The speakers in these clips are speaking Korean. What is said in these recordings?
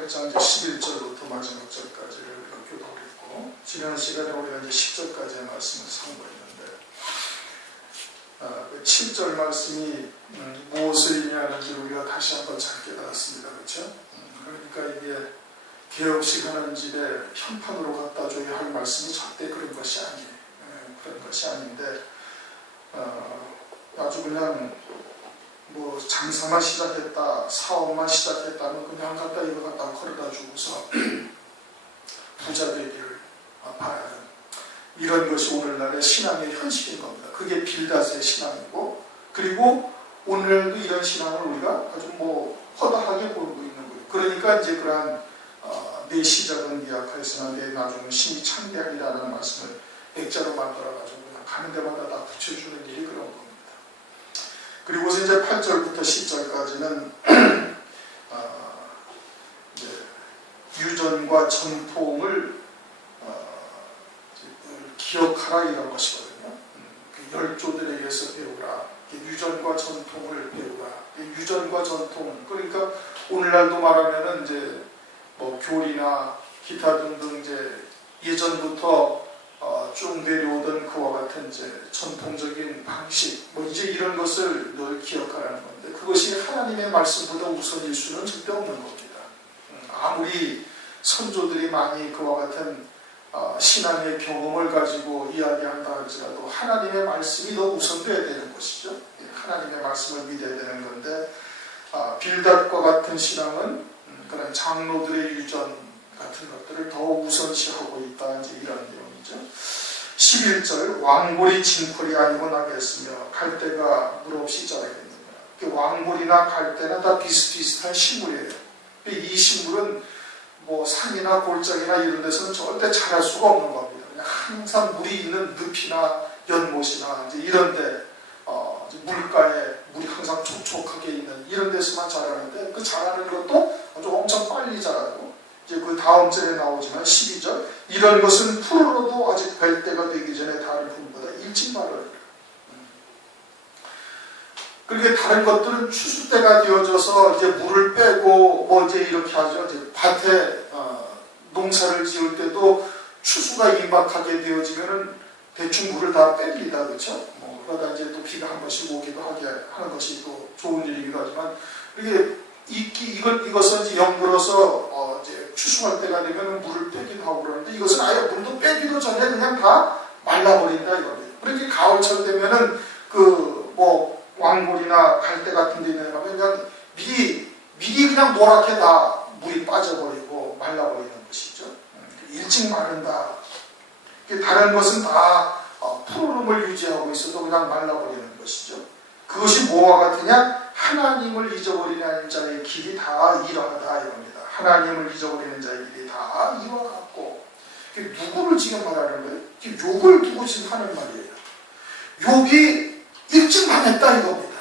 8장 이제 11절부터 마지막 절까지를 우리가 교독을 했고, 지난 시간에 우리가 이제 10절까지의 말씀을 상고했는데, 7절 말씀이 무엇을 의미하는지 우리가 다시 한번 잘 깨달았습니다. 그렇죠? 그러니까 이게 개업식 하는 집에 현판으로 갖다 줘야 할 말씀이 절대 그런 것이 아니에요. 그런 것이 아닌데, 아주 그냥 뭐 장사만 시작했다, 사업만 시작했다면 그냥 갖다 이거 갖다 걸어다 주고서 부자 되기를 바라는 이런 것이 오늘날의 신앙의 현실인 겁니다. 그게 빌닷의 신앙이고, 그리고 오늘도 이런 신앙을 우리가 아주 뭐 허다하게 보고 있는 거예요. 그러니까 이제 그러한 내 시작은 미약하였으나 내 나중은 심히 창대하리라는 말씀을 액자로 만들어가지고 그냥 가는 데마다 다 붙여주는 일이 그런 겁니다. 그리고서 이제 8절부터 10절까지는 유전과 전통을 기억하라 이런 것이거든요. 열조들에게서 배우라. 유전과 전통을 배우라. 유전과 전통, 그러니까 오늘날도 말하면은 이제 뭐 교리나 기타 등등 이제 예전부터 쭉 내려오던 그와 같은 이제 전통적인 방식, 뭐 이제 이런 것을 늘 기억하라는 건데, 그것이 하나님의 말씀보다 우선일 수는 절대 없는 겁니다. 아무리 선조들이 많이 그와 같은 신앙의 경험을 가지고 이야기한다 할지라도 하나님의 말씀이 더 우선돼야 되는 것이죠. 하나님의 말씀을 믿어야 되는 건데, 빌닷과 같은 신앙은 그런 장로들의 유전 같은 것들을 더 우선시하고 있다, 이제 이런 내용이죠. 11절, 왕골이 진콜이 아니고 나겠으며 갈대가 물 없이 자라겠느냐. 왕골이나 갈대나 다 비슷비슷한 식물이에요. 이 식물은 뭐 산이나 골짜기나 이런 데서는 절대 자랄 수가 없는 겁니다. 그냥 항상 물이 있는 늪이나 연못이나 이제 이런 데, 물가에 물이 항상 촉촉하게 있는 이런 데서만 자라는데, 그 자라는 것도 아주 엄청 빨리 자라고, 이제 그 다음 절에 나오지만 12절, 이런 것은 풀으로도 아직 뵐 때가 되기 전에 다른 분보다 일찍 마르리라. 그렇게 다른 것들은 추수 때가 되어져서 이제 물을 빼고 뭐 이제 이렇게 하죠. 이제 밭에 농사를 지을 때도 추수가 임박하게 되어지면은 대충 물을 다 뺍니다. 그렇죠? 뭐 그러다 이제 또 비가 한 번씩 오기도 하게 하는 것이 또 좋은 일이기도 하지만, 이게 이것은 이제 엿물어서 이제 추수할 때가 되면 물을 빼기도 하고 그러는데, 이것은 아예 물도 빼기도 전에 그냥 다 말라버린다 이겁니다. 그렇게 가을철 되면은 그 뭐 왕골이나 갈대 같은 데 있는 거면 그냥 미리 그냥 노랗게 다 물이 빠져버리고 말라버리는 것이죠. 일찍 마른다. 다른 것은 다 푸르름을 유지하고 있어도 그냥 말라버리는 것이죠. 그것이 뭐와 같으냐? 하나님을 잊어버리는 자의 길이 다 이러하다 이겁니다. 하나님을 잊어버리는 자의 길이 다 이와 같고, 누구를 지금 말하는 거예요? 욥을 두고 지금 하는 말이에요. 욥이 일찍 망했다 이겁니다.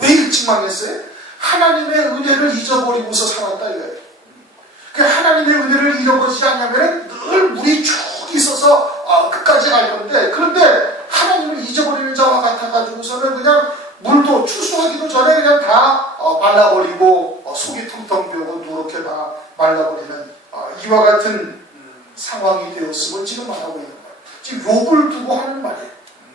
왜 일찍 망했어요? 하나님의 은혜를 잊어버리고서 살았다 이거예요. 하나님의 은혜를 잃어버리지 않냐면 늘 물이 쭉 있어서 끝까지 갈 건데, 그런데 하나님을 잊어버리는 자와 같아가지고서는 그냥 물도 추수하기도 전에 그냥 다 말라버리고 속이 텅텅 비어고 누렇게 다 말라버리는 이와 같은 상황이 되었음을 지금 말하고 있는 거예요. 지금 욥을 두고 하는 말이에요.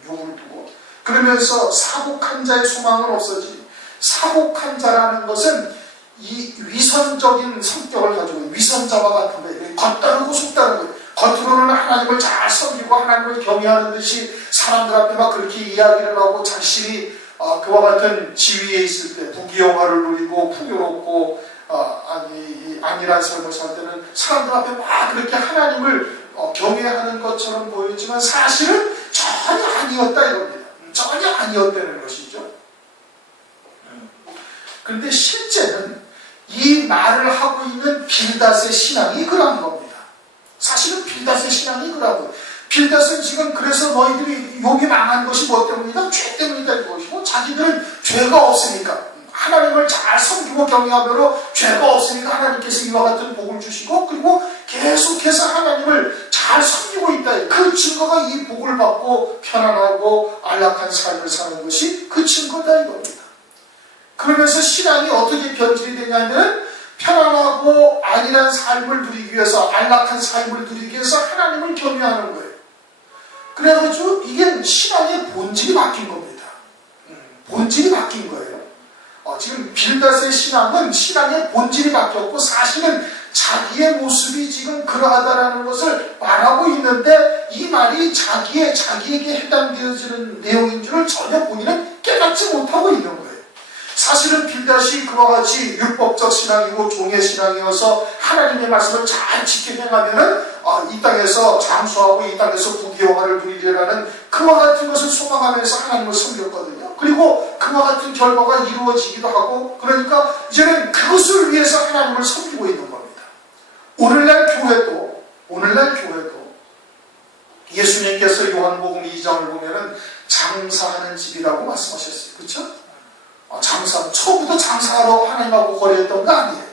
욥을 두고. 그러면서 사복한 자의 소망은 없어지. 사복한 자라는 것은 이 위선적인 성격을 가지고 위선자와 같은 거예요. 겉다르고 속다른 거예요. 겉으로는 하나님을 잘 섬기고 하나님을 경외하는 듯이 사람들 앞에 막 그렇게 이야기를 하고 자신이 그와 같은 지위에 있을 때 부귀영화를 누리고 풍요롭고 안일한 삶을 살 때는 사람들 앞에 막 그렇게 하나님을 경외하는 것처럼 보였지만 사실은 전혀 아니었다 이겁니다. 전혀 아니었다는 것이죠. 그런데 실제는 이 말을 하고 있는 빌닷의 신앙이 그런 겁니다. 사실은 빌닷의 신앙이 그러고, 빌닷은 지금 그래서 너희들이 욥이 망한 것이 뭐 때문이다? 죄 때문이다 이것이고, 자기들은 죄가 없으니까 하나님을 잘 섬기고 경외하므로 죄가 없으니까 하나님께서 이와 같은 복을 주시고, 그리고 계속해서 하나님을 잘 섬기고 있다. 그 증거가 이 복을 받고 편안하고 안락한 삶을 사는 것이 그 증거다 이겁니다. 그러면서 신앙이 어떻게 변질이 되냐면, 편안하고 안일한 삶을 누리기 위해서, 안락한 삶을 누리기 위해서 하나님을 경외하는 거예요. 그래가지고 이게 신앙의 본질이 바뀐 겁니다. 본질이 바뀐 거예요. 지금 빌닷의 신앙은 신앙의 본질이 바뀌었고, 사실은 자기의 모습이 지금 그러하다라는 것을 말하고 있는데, 이 말이 자기에게 해당되어지는 내용인 줄을 전혀 본인은 깨닫지 못하고 있는 거예요. 사실은 빌닷이 그와 같이 율법적 신앙이고 종의 신앙이어서 하나님의 말씀을 잘 지켜 행하면은 이 땅에서 장수하고 이 땅에서 부귀영화를 누리리라는 그와 같은 것을 소망하면서 하나님을 섬겼거든요. 그리고 그와 같은 결과가 이루어지기도 하고, 그러니까 이제는 그것을 위해서 하나님을 섬기고 있는 겁니다. 오늘날 교회도 예수님께서 요한복음 2장을 보면은 장사하는 집이라고 말씀하셨어요. 그렇죠? 처음부터 장사하러 하나님하고 거래했던 거 아니에요.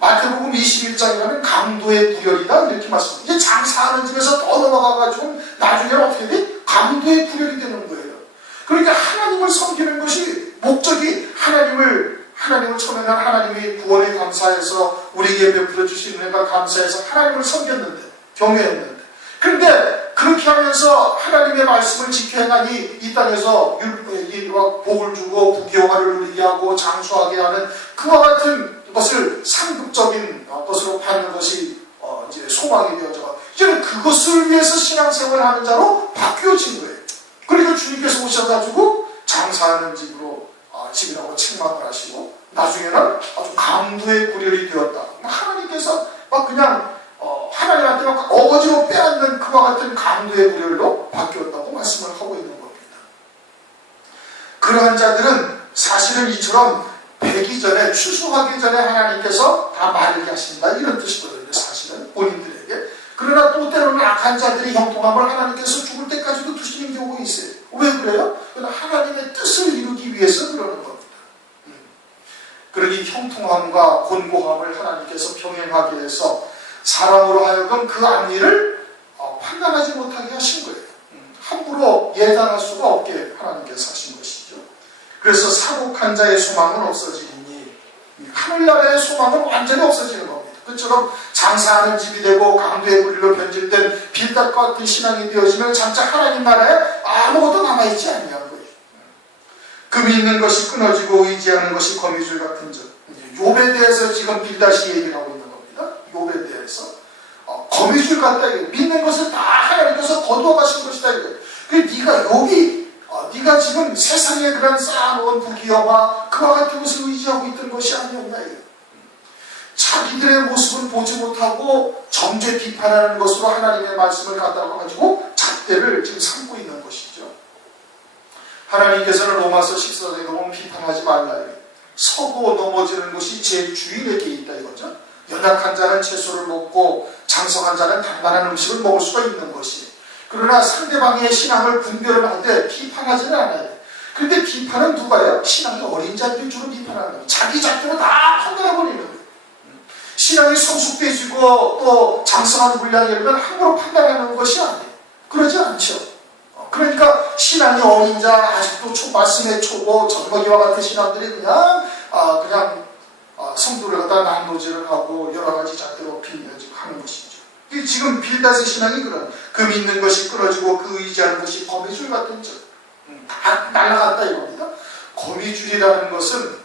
마태복음 21장이라는 강도의 구별이다 이렇게 말씀합니다. 이제 장사하는 집에서 더 넘어가가지고 나중에는 어떻게 돼? 강도의 구별이 되는 거예요. 그러니까 하나님을 섬기는 것이 목적이 하나님을 처음에는 하나님이 구원에 감사해서 우리에게 베풀어 주신 은혜가 감사해서 하나님을 섬겼는데, 경외했는데, 그런데 그렇게 하면서 하나님의 말씀을 지켜 행하니 이 땅에서 복을 주고 부귀영화를 누리게 하고 장수하게 하는 그와 같은 것을 상급적인 것으로 받는 것이 이제 소망이 되어져, 이제는 그것을 위해서 신앙생활을 하는 자로 바뀌어진 거예요. 그러니까 주님께서 오셔가지고 장사하는 집이라고 책망을 하시고, 나중에는 아주 강도의 구렬이 되었다. 하나님께서 막 그냥 하나님한테 막 어거지로 빼앗는 그와 같은 강도의 구렬로 바뀌었다고 말씀을 하고 있는 겁니다. 그러한 자들은 사실은 이처럼 배기 전에, 추수하기 전에 하나님께서 다 마르게 하신다 이런 뜻이거든요. 사실은 본인들에게. 그러나 또 때로는 악한 자들의 형통함을 하나님께서 죽을 때까지도 두시는 경우가 있어요. 왜 그래요? 하나님의 뜻을 이루기 위해서 그러는 겁니다. 그러니 형통함과 곤고함을 하나님께서 병행하게 해서 사람으로 하여금 그 앞일을 판단하지 못하게 하신 거예요. 함부로 예단할 수가 없게 하나님께서 하신 것이죠. 그래서 사곡한 자의 소망은 없어지니 하늘나라의 소망은 완전히 없어지는 겁니다. 그처럼 장사하는 집이 되고 강도의 구리로 변질된 빌닷과 같은 신앙이 되어지면 장차 하나님 나라에 아무것도 남아있지 않냐는 거예요. 금이 있는 것이 끊어지고 의지하는 것이 거미줄 같은 점. 욥에 대해서 지금 빌닷이 얘기를 하고 있는 겁니다. 욥에 대해서 거미줄 같다 이거예요. 믿는 것을 다 하나님께서 거두어 가신 것이다 이거예요. 네가 욥이 네가 지금 세상에 그런 쌓아놓은 부귀영화 그와 같은 것을 의지하고 있던 것이 아니었나 이거예요. 자기들의 모습을 보지 못하고 정죄 비판하는 것으로 하나님의 말씀을 갖다가 가지고 잣대를 지금 삼고 있는 것이죠. 하나님께서는 로마서 14장에 보면 비판하지 말라. 서고 넘어지는 것이 제 주인에게 있다 이거죠. 연약한 자는 채소를 먹고 장성한 자는 단단한 음식을 먹을 수가 있는 것이. 그러나 상대방의 신앙을 분별을 하되 비판하지는 않아요. 그런데 비판은 누가요? 신앙이 어린 자들이 주로 비판하는 거예요. 자기 자체로 다 판단해버리는 거예요. 신앙이 성숙되지고 또 장성한 분량이 이러면 함부로 판단하는 것이 아니에요. 그러지 않죠. 그러니까 신앙이 어린 자, 아직도 말씀의 초보, 젖먹이와 같은 신앙들이 그냥 성도를 갖다 난도질을 하고 여러 가지 잣대로 하는 것이죠. 지금 빌닷의 신앙이 그런 그 믿는 것이 끊어지고 그 의지하는 것이 거미줄 같은 점. 다 날아갔다 이겁니다. 거미줄이라는 것은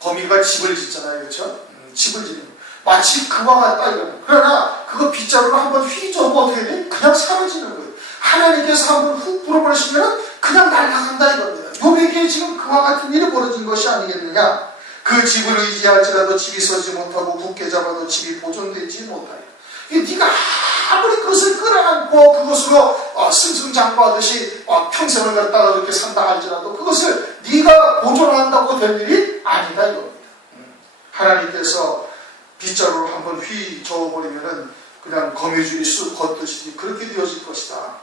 거미가 집을 짓잖아요. 그렇죠? 집을 짓는 마치 그와 같다 이거는. 그러나 그거 빗자루로 한번 휘저으면 어떻게 돼? 그냥 사라지는 거예요. 하나님께서 한번 훅 불어버리시면 그냥 날아간다 이겁니다. 욥에게 지금 그와 같은 일이 벌어진 것이 아니겠느냐. 그 집을 의지할지라도 집이 서지 못하고 굳게 잡아도 집이 보존되지 못하여. 네가 아무리 그것을 끌어안고 그것으로 승승장구하듯이 평생을 갖다가 그렇게 산다 할지라도 그것을 네가 보존한다고 될 일이 아니다 이겁니다. 하나님께서 빗자루로 한번 휘저어버리면은 그냥 거미줄이 쑥 걷듯이 그렇게 되어질 것이다.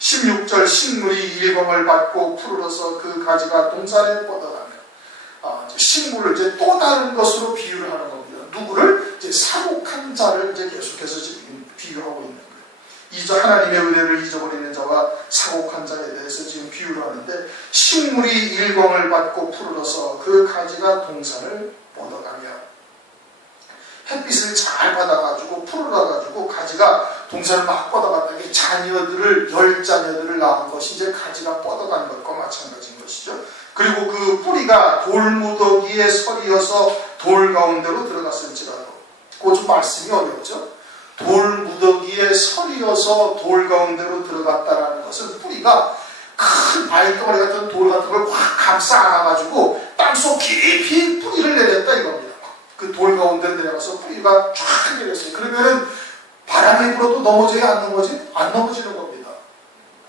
16절 식물이 일광을 받고 푸르러서 그 가지가 동산에 뻗어가며 식물을 이제 또 다른 것으로 비유를 하는 겁니다. 누구를? 이제 사곡한 자를 이제 계속해서 지금 비유하고 있는 거예요. 하나님의 은혜를 잊어버리는 자와 사곡한 자에 대해서 지금 비유를 하는데 식물이 일광을 받고 푸르러서 그 가지가 동산을 뻗어가며 햇빛을 잘 받아가지고 풀어가지고 가지가 동산을 막 뻗어갔다. 자녀들을 10자녀들을 낳은 것이 이제 가지가 뻗어간 것과 마찬가지인 것이죠. 그리고 그 뿌리가 돌무더기에 서리어서 돌 가운데로 들어갔을지라도, 그거 좀 말씀이 어렵죠. 돌무더기에 서리어서 돌 가운데로 들어갔다라는 것은 뿌리가 큰 바위덩어리 같은 돌 같은 걸 확 감싸 안아가지고 땅속 깊이 뿌리를 내렸다 이겁니다. 그 돌 가운데 내려가서 뿌리가 쫙 내렸어요. 그러면은 바람이 불어도 넘어져야 안 넘어지? 안 넘어지는 겁니다.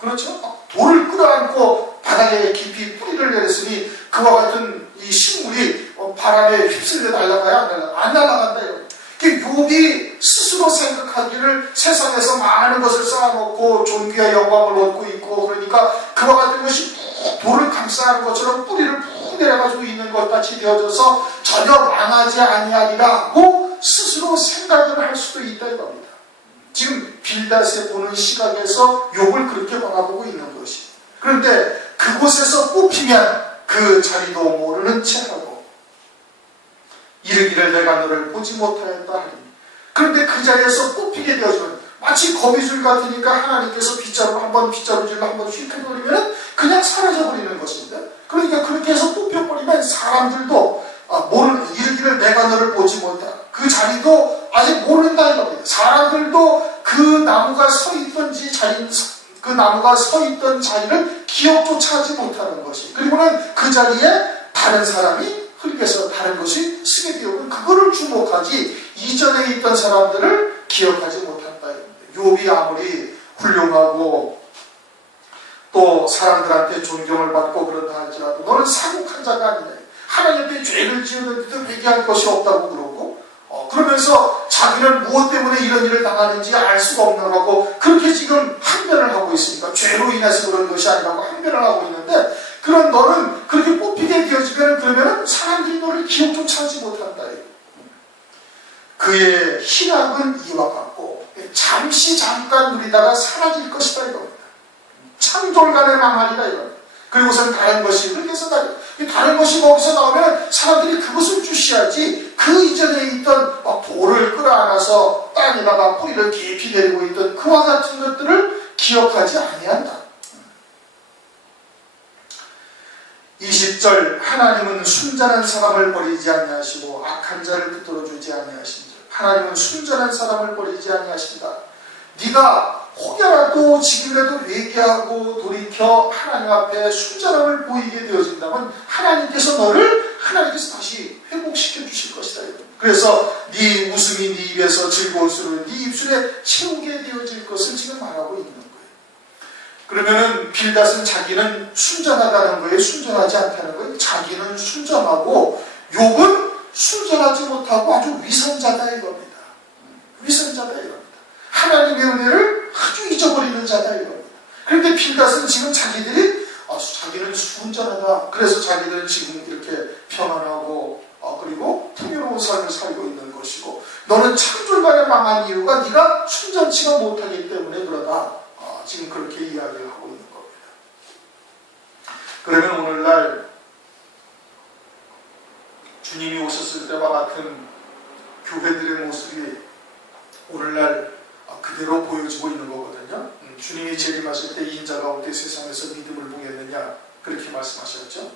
그렇죠? 돌을 끌어안고 바닥에 깊이 뿌리를 내렸으니 그와 같은 이 식물이 바람에 휩쓸려 날아가야 안 날아간다 이겁니다. 욥이 스스로 생각하기를 세상에서 많은 것을 쌓아놓고 존귀와 영광을 얻고 있고, 그러니까 그와 같은 것이 돌을 감싸는 것처럼 뿌리를 푹 내려가지고 있는 것 같이 되어져서 전혀 망하지 아니하리라고 스스로 생각을 할 수도 있다 이겁니다. 지금 빌닷에 보는 시각에서 욥을 그렇게 바라보고 있는 것이. 그런데 그곳에서 뽑히면 그 자리도 모르는 채 하고 이르기를 내가 너를 보지 못하였다 하니. 그런데 그 자리에서 뽑히게 되어지면 마치 거미줄 같으니까 하나님께서 빗자루 한번 빗자루질로 한번 휙 해버리면 그냥 사라져버리는 것인데, 그러니까 그렇게 해서 뽑혀버리면 사람들도 이르기를 내가 너를 보지 못하, 그 자리도 아직 모른다 이겁니다. 사람들도 그 나무가 서 있던지 그 나무가 서 있던 자리를 기억조차 하지 못하는 것이, 그리고는 그 자리에 다른 사람이 흙에서 다른 것이 쓰게 되면 그거를 주목하지 이전에 있던 사람들을 기억하지 못한다. 욥이 아무리 훌륭하고 또 사람들한테 존경을 받고 그런다 할지라도 너는 사국한 자가 아니냐. 하나님 앞에 죄를 지었는데도 회개할 것이 없다고 그러고, 그러면서 자기는 무엇 때문에 이런 일을 당하는지 알 수가 없는 거고, 그렇게 지금 항변을 하고 있으니까 죄로 인해서 그런 것이 아니라고 항변을 하고 있는데, 그런 너는 그렇게 뽑히게 되어지면 그러면 사람들이 너를 기억조차 하지 못한다. 그의 희락은 이와 같고 잠시 잠깐 누리다가 사라질 것이다 이겁니다. 창졸간에 망하리라 이겁니다. 그리고선 다른 것이 그래서 다른 것이 거기서 나오면 사람들이 그것을 주시하지 그 이전에 있던 돌을 끌어안아서 땅에다가 뿌리를 깊이 내리고 있던 그와 같은 것들을 기억하지 아니한다. 20절 하나님은 순전한 사람을 버리지 아니하시고 악한 자를 붙들어 주지 아니하신다. 하나님은 순전한 사람을 버리지 아니하신다. 네가 혹여라도 지금이라도 회개하고 돌이켜 하나님 앞에 순전함을 보이게 되어진다면 하나님께서 다시 회복시켜 주실 것이다. 그래서 네 웃음이 네 입에서 즐거울수록 네 입술에 채우게 되어질 것을 지금 말하고 있는 거예요. 그러면은 빌닷은 자기는 순전하다는 거예요? 순전하지 않다는 거예요? 자기는 순전하고 욥은 순전하지 못하고 아주 위선자다 이겁니다. 위선자다 이겁니다. 하나님의 은혜를 아주 잊어버리는 자다 이겁니다. 그런데 빌닷은 지금 자기는 순전하다. 그래서 자기들은 지금 이렇게 평안하고 그리고 풍요로운 삶을 살고 있는 것이고, 너는 창졸간에 망한 이유가 네가 순전치가 못하기 때문에 그러다. 지금 그렇게 이야기를 하고 있는 겁니다. 그러면 오늘날 주님이 오셨을 때와 같은 교회들의 모습이 오늘날 그대로 보여지고 있는 거거든요. 주님이 재림하실 때 인자 가운데 세상에서 믿음을 보겠느냐 그렇게 말씀하셨죠.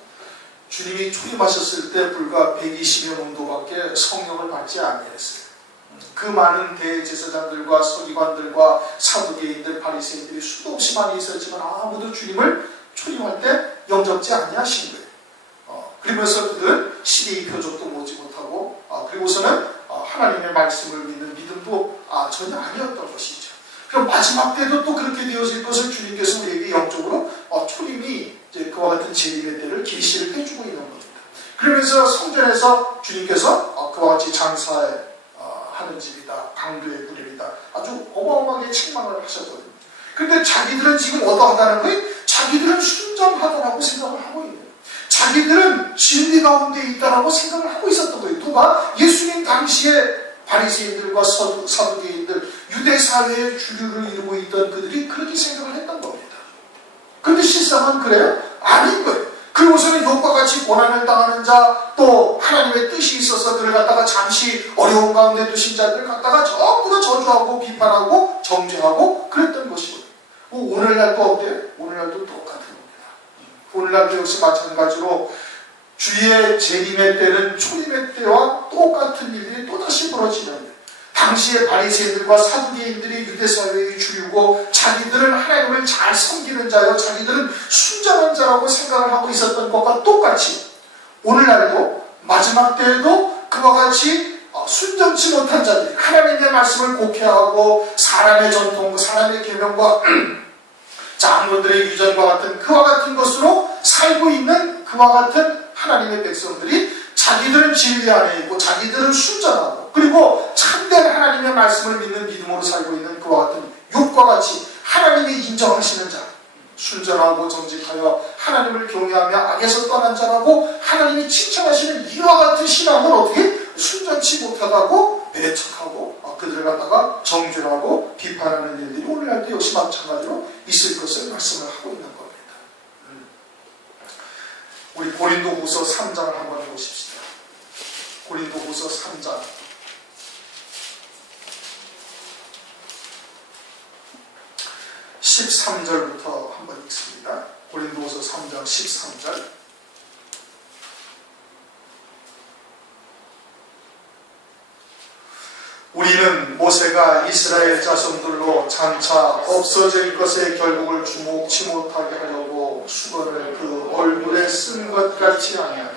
주님이 초림하셨을 때 불과 120여 명도밖에 성령을 받지 아니했어요. 그 많은 대제사장들과 서기관들과 사두개인들, 바리새인들이 수도 없이 많이 있었지만 아무도 주님을 초림할 때 영접지 아니하신 거예요. 그러면서 그들은 시대의 표적도 보지 못하고 그리고서는 하나님의 말씀을 믿는 믿음도 전혀 아니었던 것이죠. 그럼 마지막 때도 또 그렇게 되어질 것을 주님께서 우리에게 영적으로 초림이 그와 같은 재림의 때를 계시를 해주고 있는 겁니다. 그러면서 성전에서 주님께서 그와 같이 장사에 하는 집이다, 강도의 부림이다, 아주 어마어마하게 책망을 하셨거든요. 그런데 자기들은 지금 어떠하다는 거예요? 자기들은 순전하다라고 생각을 하고 있는 거예요. 자기들은 진리 가운데 있다라고 생각을 하고 있었던 거예요. 누가? 예수님 당시에 바리새인들과 사두개인들, 유대 사회의 주류를 이루고 있던 그들이 그렇게 생각을 했던 겁니다. 그런데 실상은 그래요? 아닌 거예요. 그리고서는 욥과 같이 고난을 당하는 자, 또 하나님의 뜻이 있어서 그를 갖다가 잠시 어려운 가운데 두신 자들을 갖다가 전부 다 저주하고 비판하고 정죄하고 그랬던 것이고, 오늘날도 어때요? 오늘날도 똑같은 겁니다. 오늘날도 역시 마찬가지로 주의 재림의 때는 초림의 때와 똑같은 일들이 또다시 벌어지는데, 당시의 바리새인들과 사두개인들이 유대사회의 주류고 자기들은 하나님을 잘 섬기는 자여 자기들은 순전한 자라고 생각을 하고 있었던 것과 똑같이 오늘날도 마지막 때에도 그와 같이 순전치 못한 자들이 하나님의 말씀을 곡해하고 사람의 전통, 사람의 계명과 장로들의 유전과 같은 그와 같은 것으로 살고 있는 그와 같은 하나님의 백성들이 자기들은 진리 안에 있고 자기들은 순전하고 그리고 참된 하나님의 말씀을 믿는 믿음으로 살고 있는 그와 같은 욥과 같이 하나님이 인정하시는 자, 순전하고 정직하여 하나님을 경외하며 악에서 떠난 자라고 하나님이 칭찬하시는 이와 같은 신앙을 어떻게 순전치 못하다고 배척하고 그들을 갖다가 정죄하고 비판하는 일들이 오늘날도 역시 마찬가지로 있을 것을 말씀을 하고 있는 겁니다. 우리 고린도후서 3장을 한번 보십시다. 고린도후서 3장 13절부터 한번 읽습니다. 고린도후서 3장 13절. 우리는 모세가 이스라엘 자손들로 장차 없어질 것의 결국을 주목치 못하게 하려고 수건을 그 얼굴에 쓴 것 같이 아니하다.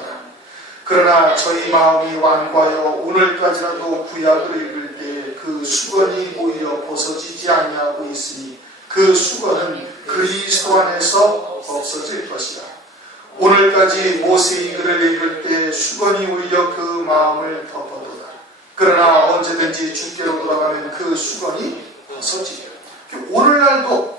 그러나 저희 마음이 완고하여 오늘까지라도 구약을 읽을 때 그 수건이 오히려 벗어지지 아니하고 있으니 그 수건은 그리스도 안에서 없어질 것이다. 오늘까지 모세의 글을 읽을 때 수건이 오히려 그 마음을 덮어두다. 그러나 언제든지 주께로 돌아가면 그 수건이 벗어지리라. 오늘날도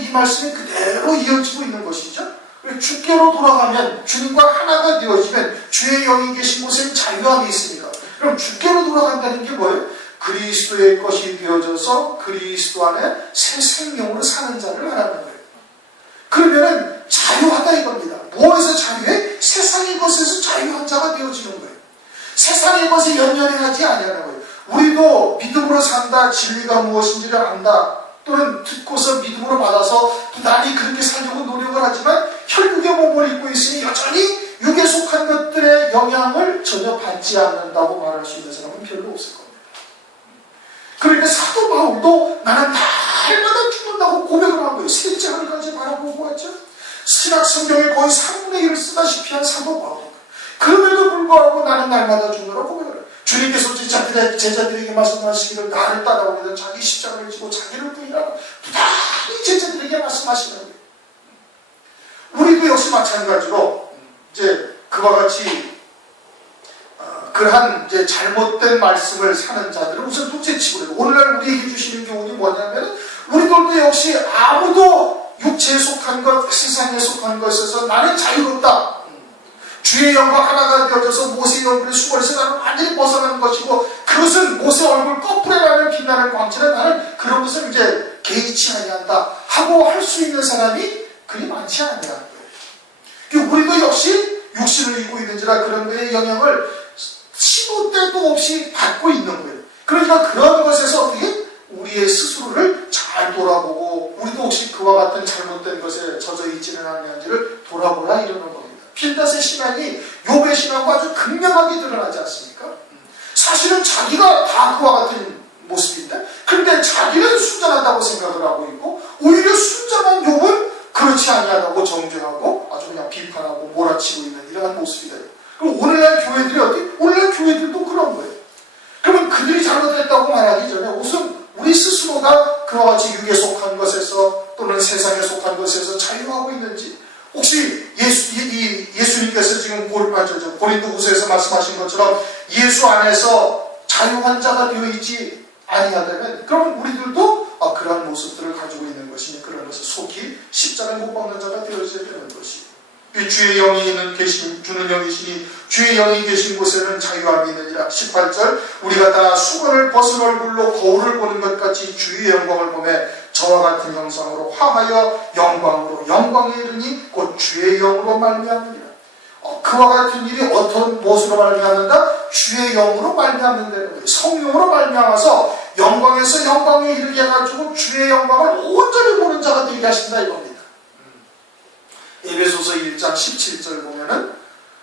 이 말씀이 그대로 이어지고 있는 것이죠. 주께로 돌아가면, 주님과 하나가 되어지면 주의 영이 계신 곳에는 자유함이 있습니다. 그럼 주께로 돌아간다는 게 뭐예요? 그리스도의 것이 되어져서 그리스도 안에 새 생명으로 사는 자를 말하는 거예요. 그러면은 자유하다 이겁니다. 무엇에서 자유해? 세상의 것에서 자유한 자가 되어지는 거예요. 세상의 것에 연연하지 아니하는 거예요. 우리도 믿음으로 산다, 진리가 무엇인지를 안다, 또는 듣고서 믿음으로 받아서 부단히 그렇게 살려고 노력을 하지만 혈육의 몸을 입고 있으니 여전히 육에 속한 것들의 영향을 전혀 받지 않는다고 말할 수 있는 사람은 별로 없을 겁니다. 그러니까 사도 바울도 나는 날마다 죽는다고 고백을 한 거예요. 셋째 하늘까지 바라보고 왔죠. 신약 성경의 거의 3분의 1을 쓰다시피 한 사도 바울입니다. 그럼에도 불구하고 나는 날마다 죽노라고 고백을 해요. 주님께서 제자들에게 말씀하시기를 나를 따라오려는 자기 십자가를 지고 자기를 부인하고 부단히 제자들에게 말씀하시는 거예요. 우리도 역시 마찬가지로 이제 그와 같이 그러한 이제 잘못된 말씀을 사는 자들은 우선 둘째치고 그래요. 오늘날 우리에게 주시는 교훈이 뭐냐면 우리들도 역시 아무도 육체에 속한 것, 세상에 속한 것에서 나는 자유롭다. 주의 영과 하나가 되어져서 모세의 얼굴의 수건에서 나는 완전히 벗어나는 것이고 그것은 모세 얼굴 거풀에 나는 빛나는 광채는 나는 그런 것을 이제 개의치 아니한다 하고 할 수 있는 사람이 그리 많지 않냐는 거예요. 우리도 역시 육신을 입고 있는지라 그런 데의 영향을 시도 때도 없이 받고 있는 거예요. 그러니까 그런 것에서 어떻게 우리의 스스로를 잘 돌아보고 우리도 혹시 그와 같은 잘못된 것에 젖어 있지는 않는지를 돌아보라 이러는 겁니다. 빌닷의 신앙이 욥의 신앙과 아주 극명하게 드러나지 않습니까? 사실은 자기가 다 그와 같은 모습인데 그런데 자기는 순전하다고 생각을 하고 있고 오히려 순전한 욥은 그렇지 아니하다고 정죄하고 아주 그냥 비판하고 몰아치고 있는 이러한 모습이 돼요. 그럼 오늘날 교회들이 어디? 오늘날 교회들도 그런 거예요. 그러면 그들이 잘못했다고 말하기 전에 우선 우리 스스로가 그와 같이 육에 속한 것에서 또는 세상에 속한 것에서 자유하고 있는지 혹시 예수님께서 지금 고린도후서에서 말씀하신 것처럼 예수 안에서 자유한 자가 되어 있지 아니하다면 그러면 우리들도 그러한 모습들을 가지고 있는 것이니 그런 것을 속히 십자가에 못 박는 자가 되어져야 되는 것이고 주의 영이 주는 영이시니 주의 영이 계신 곳에는 자유함이 있느니라. 18절 우리가 다 수건을 벗은 얼굴로 거울을 보는 것 같이 주의 영광을 보매 저와 같은 형상으로 화하여 영광에 이르니 곧 주의 영으로 말미암느니라. 그와 같은 일이 어떤 무엇으로 말미암는다? 주의 영으로 말미암는다는 거예요. 성령으로 말미암아서 영광에서 영광에 이르게 해가지고 주의 영광을 온전히 보는 자가 되게 하신다 이겁니다. 에베소서 1장 17절 보면은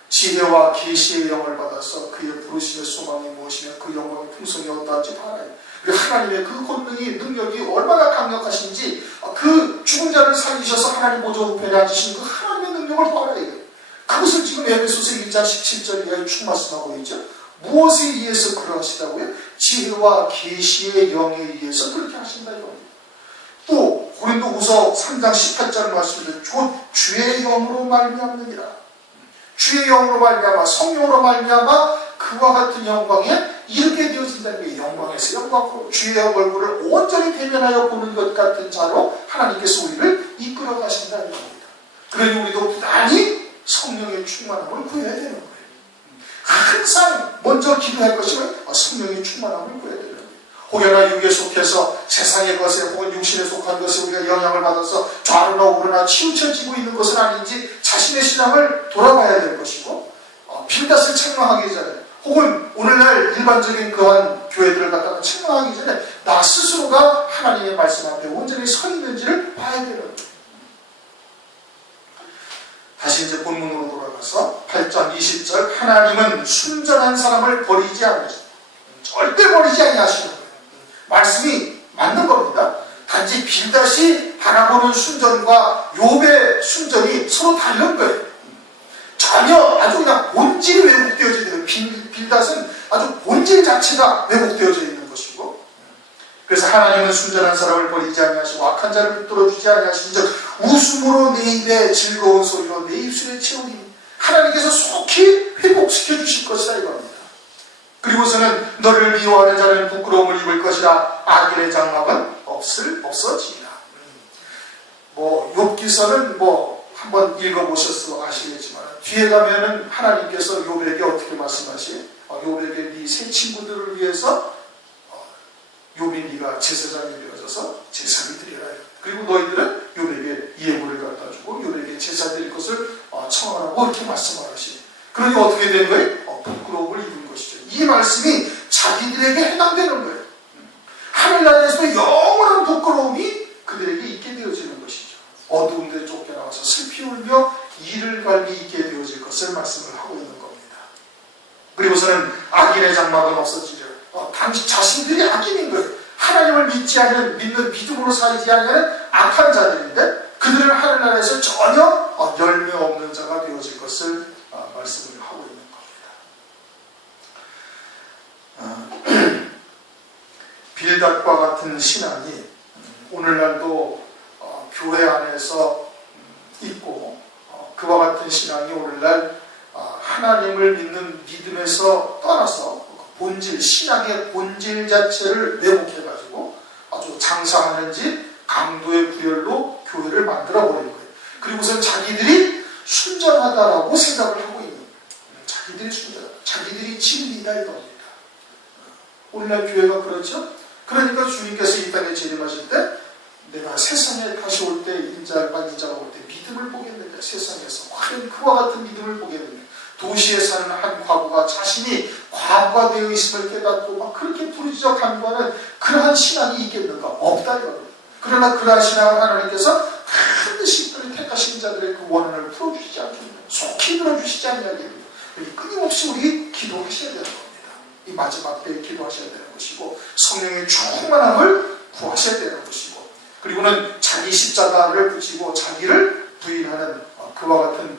지혜와 계시의 영을 받아서 그의 부르심의 소망이 무엇이며 그 영광의 풍성이 어떠한지 다 알아요. 하나님의 그 권능이 능력이 얼마나 강력하신지 그 죽은 자를 살리셔서 하나님 보좌 우편에 앉으신 그 하나님의 능력을 보아야 돼요. 그것을 지금 에베소서 1장 17절에 쭉 말씀하고 있죠. 무엇에 의해서 그러하시다고요? 지혜와 계시의 영에 의해서 그렇게 하신다 이겁니다. 또 고린도후서 3장 18절 말씀에 곧 주의 영으로 말미암느니라. 주의 영으로 말미암아 성령으로 말미암아 그와 같은 영광에 이렇게 되어진다는 게 영광에서 영광으로 주의 얼굴을 온전히 대면하여 보는 것 같은 자로 하나님께서 우리를 이끌어 가신다는 겁니다. 그러니 우리도 부단히 성령의 충만함을 구해야 되는 거예요. 항상 먼저 기도할 것이 성령의 충만함을 구해야 되는 거예요. 혹여나 육에 속해서 세상의 것에 혹은 육신에 속한 것에 우리가 영향을 받아서 좌로나 우로나 치우쳐지고 있는 것은 아닌지 자신의 신앙을 돌아봐야 될 것이고, 빌닷을 책망하기 전에 혹은 오늘날 일반적인 그러한 교회들을 갖다가 책망하기 전에 나 스스로가 하나님의 말씀 앞에 온전히 서 있는지를 봐야 되는 거예요. 다시 이제 본문으로 돌아가서 8장 20절 하나님은 순전한 사람을 버리지 않으십니다. 절대 버리지 아니하시는 거예요. 말씀이 맞는 겁니다. 단지 빌닷이 바라보는 순전과 욥의 순전이 서로 다른 거예요. 전혀 아주 그냥 본질이 왜곡되어져 있는 거예요. 빌닷은 아주 본질 자체가 왜곡되어져 있는 것이고, 그래서 하나님은 순전한 사람을 버리지 아니하시고 악한 자를 붙들어주지 아니하시는즉 웃음으로 내 입에 즐거운 소리로 내 입술에 채우니 하나님께서 속히 회복시켜 주실 것이다 이겁니다. 그리고서는 너를 미워하는 자는 부끄러움을 입을 것이라 악인의 장막은 없어지리라. 욥기서는 한번 읽어보셔서 아시겠지만 뒤에 가면은 하나님께서 욥에게 어떻게 말씀하시요? 욥에게 네 세 친구들을 위해서 욥이 네가 제사장이 되어져서 제사를 드리라. 그리고 너희들은 욥에게 예물을 갖다 주고 욥에게 제사 드릴 것을 청하라고 이렇게 말씀을 하시요. 그러니 어떻게 된 거예요? 부끄러움을 입은 것이죠. 이 말씀이 자기들에게 해당되는 거예요. 하늘나라에서 영원한 부끄러움이 그들에게 있게 되어지는 것이죠. 어두운 데 쫓겨나와서 슬피 울며 이를 갈미 있게 되어질 것을 말씀을 하고 있는 겁니다. 그리고서는 악인의 장막은 없어지려. 당시 자신들이 악인인 거예요. 하나님을 믿는 믿음으로 살지 않는 악한 자들인데 그들은 하늘나라에서 전혀 열매 없는 자가 되어질 것을 말씀을 하고 있는 겁니다. 빌닷과 같은 신앙이 오늘날도 교회 안에서 있고, 그와 같은 신앙이 오늘날 하나님을 믿는 믿음에서 떠나서 본질, 신앙의 본질 자체를 왜곡해가지고 아주 장사하는지 강도의 구열로 교회를 만들어버린 거예요. 그리고선 자기들이 순전하다라고 생각을 하고 있는 거예요. 자기들이 순전하다, 자기들이 진리다 이겁니다. 오늘날 교회가 그렇죠? 그러니까 주님께서 이 땅에 재림하실 때 내가 세상에 다시 올 때 인자가 올 때 믿음을 보겠느냐, 세상에서 과연 그와 같은 믿음을 보겠느냐. 도시에 사는 한 과부가 자신이 과부가 되어 있음을 깨닫고 막 그렇게 부르짖어 간구하는 그러한 신앙이 있겠는가? 없다 이거예요. 그러나 그러한 신앙을 하나님께서 반드시 그를 택하신 자들의 그 원한을 풀어주시지 않겠느냐, 속히 들어주시지 않냐겠느냐. 끊임없이 우리 기도하셔야 되는 겁니다. 이 마지막 때에 기도하셔야 되는 것이고, 성령의 충만함을 구하셔야 되는 것이고, 그리고는 자기 십자가를 붙이고 자기를 부인하는 그와 같은